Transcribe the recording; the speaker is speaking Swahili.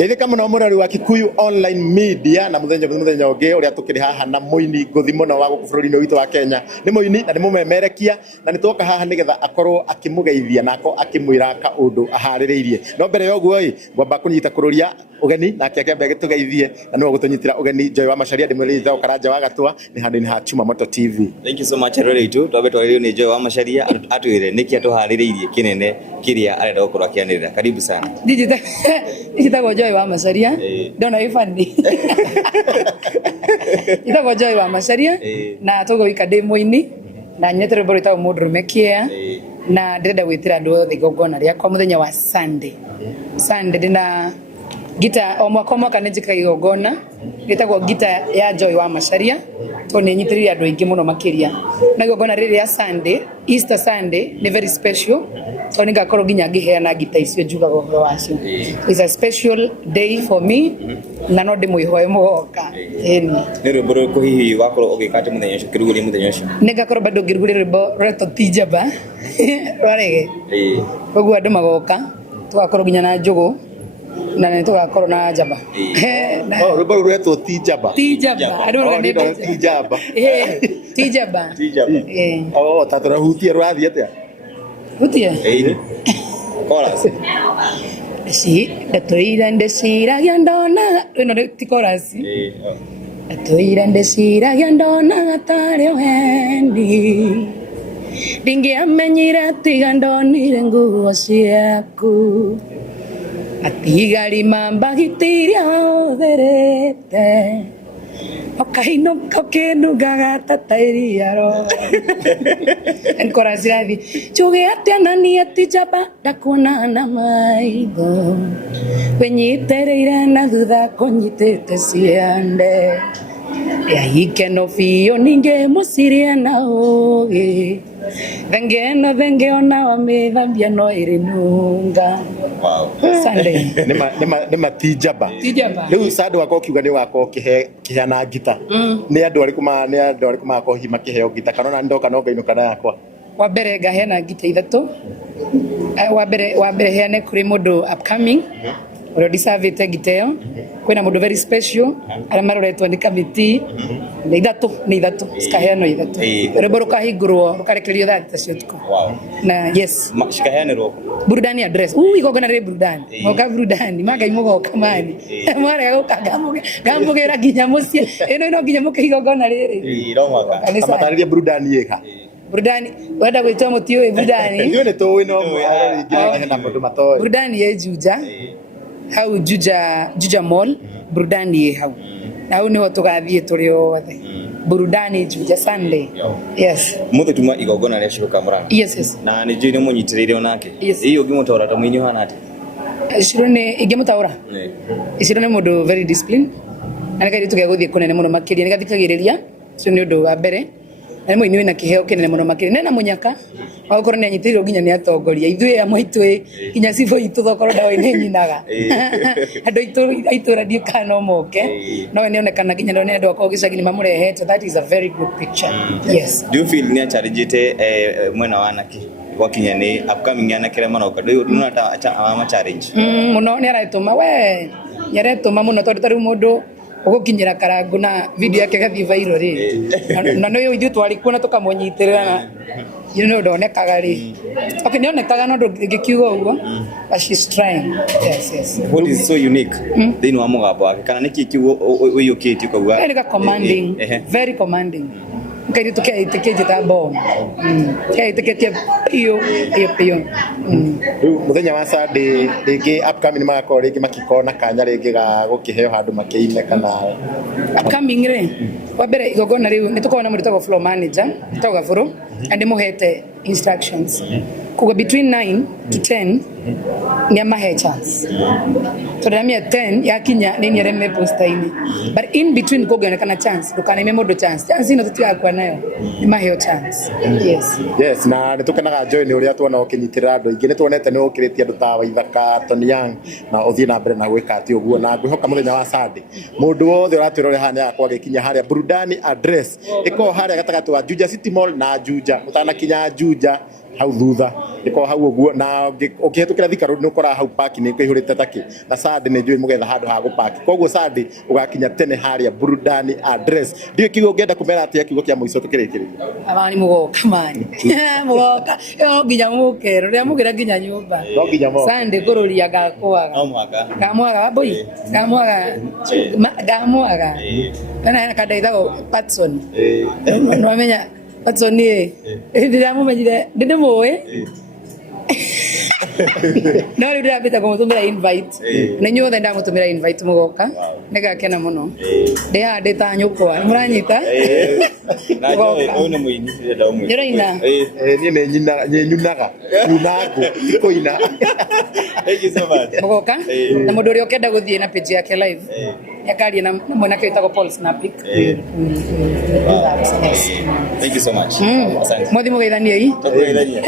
Iri kama no murari wa Kikuyu online media na muthenya ungi uria tukiri haha na muini nguthi muno wa guku bururi-ini witu wa Kenya ni muini na ni mumemerekia na nitwoka haha nigetha akorwo akimugeithia nako akimwira ka undu ahaririirie no mbere yoguo ngwamba kunyita kururia ugeni na kiakembe gitugeithie na no gutunyitira ugeni Joy wa Macharia ndimwirithao Karanja wa Gatua ni handu-ini ha Chuma Moto TV. Thank you so much Roritu twabe twaririo ni Joy wa Macharia atwire niki atuhaririirie kinene kiria arenda gukorwo akianirira. Karibu sana. Dijita Joy wa Macharia ndona ifani itago Joy wa Macharia na togo ikade muini na nyetere bori tawo mundurume kia na ndenda gwitira andu othe igongona ria kwa muthenya wa Sunday ndina gita o mwaka njika igongona gitagwo gita ya Joy wa Macharia to ni nyitiriria andu aingi muno makiria na igongona riri ya Sunday Easter Sunday ni very special to ni ngakorwo ginya ngiheana gita icio njugaga uhoro wacio. It's a special day for me na no ndimwihoe mugoka ni rwimbo ruriku hihi wakorwo ugikate muthenya ucio kiruguri muthenya ucio ni ngakorwo bado ngiruguri rwimbo reto tijaba rwarege koguo andu magoka tugakorwo ginya na njugu na nĩ tugakorwo na njamba rwimbo rwetwo tijaba andũ nĩ tijaba tijaba tatu rahutia rwathi atia hutia chorus si ndatoira ndeciragia ndona ino ti chorus ndatoira ndeciragia ndona gatarĩ wendi ndingĩamenyire tiga ndonire nguo ciaku atigari mambagitiria otherete okainoka kinugaga tatairio enkora zirathi chuge atena ni atijaba ndakuona na maigo wenyitereire na thutha kunyitete ciande ya ikeno fio ninge musiria na oge vengeona wamethambia no irinunga. Wow. Sunday nima tijaba riu Sunday wako kiuga ni wako kiheana gita ni andu arikuma ko hima kiheo gita kana ndoka no ngainuka na yakwa wa mbere ngaheana gita ithatu wa mbere heane kuri mundu upcoming ro disavete giteo kwina mundu very special ara maroretwo ni committee ni ithatu skaheano ithatu rebo rukahingurwo rukarekererio thati tacio tuko na yes shikaheanirwo burudani address igongona ri burudani moka burudani magai mugoka mani mware gamugera ginya mucie ino ginya muke igongona riri iromaka amatariria burudani yeka burudani wenda gwitwa mutio burudani niyo ne to ino arari na mundu matoe burudani ye Juja hau Juja Mall burudani ye hau na hau niho tugathie turi othe burudani Juja Sunday. Yes muthe tuma igongona ria Shiruka Murang'a. Yes na ni Joy ni munyitirire onake iyo ngimutaura ta mwini hana ati Shiro ni ingimutaura Shiro ni mundu very disciplined na ngai tuge guthie kunene muno makiria ni gathikagiriria so ni undu wa mbere na mwini wina kiheo kinene muno makiria na munyaka wakorwo ni anyitirirwo ginya ni atongoria ithuĩ amwe itwe ginya cifo itu thokoro dawa ine nyinaga andu itura ndiuka no moke no ne onekana ginya ndo ne andu akao gicagi mamurehete. That is a very good picture. Yes, do you feel ni acharigite mwena wa anake wakinya ni upcoming anake manoka do you ta ama challenge muno ni aretuma we yaretuma muno tondu tari mundu ugukinyira karangu na video yake gathi viral ri na no yo ithu twari kuona tukamunyitirira no ndonekaga ri okay nionekaga no ngikiuga uguo but she's trying. Yes what is so unique then wa mugambo wake kana niki kiugo uyukiti ukauga very commanding very commanding ngai tukiite ta bomb tukiite iyo muthenya wa Sunday ringi upcoming magako ringi makikona kanya ringi ga gukiheo handu makiine kana upcoming ri wa mbere igongona riu ni tukona muri togo floor manager toga furu and muhete instructions kugo between 9 to 10 ni amahe chance to damia 10 yakinya ni nyereme postaini but in between kugo kana chance dukana ime modo chance ino tutia kwa nayo ni maheo chance. Yes na nitukanaga Joy ni uria tuona ukinyitira andu ingi ni tuonete ni ukiritie andu ta Waithaka Tony Young na uthie na mbere na gwika ati uguo na ngwihoka muthenya wa Sunday mundu wothe uratwira uri hanya yakwa gikinya haria burudani address iko haria gatagati wa Juja City Mall na Juja utana kinya Juja hau thutha iko hau uguo na ukihetukira Thika Road nukora hau park ni kwihurite taki na Sunday ni njui mugetha handu ha gu park koguo Sunday ugakinya tene haria burudani address ndio kiugo ngenda kumera atia kiugo kia muico tukirikiria abani mugoka mani mugoka yo nginya muke ria mugira nginya nyumba no nginya mo Sunday kururia gakwaga no mwaka gamwaga boy gamwaga kana kadaithago Patson no menya Patson ni ndiria mumenyire ndinde muwe no riu ndabita kumutumira invite na nyuothe ndamutumira invite mugoka nigakena muno ndihanda nyukwa muranyita na joe no muini ndenda umwe ndiraina ni nyunaga kunangu ikoina thank you so much mugoka na mundu uri okenda guthie na page yake live yakari na mwanake witagwo Paul Snapik thank you so much asante muthi mugeithanie tukugeithania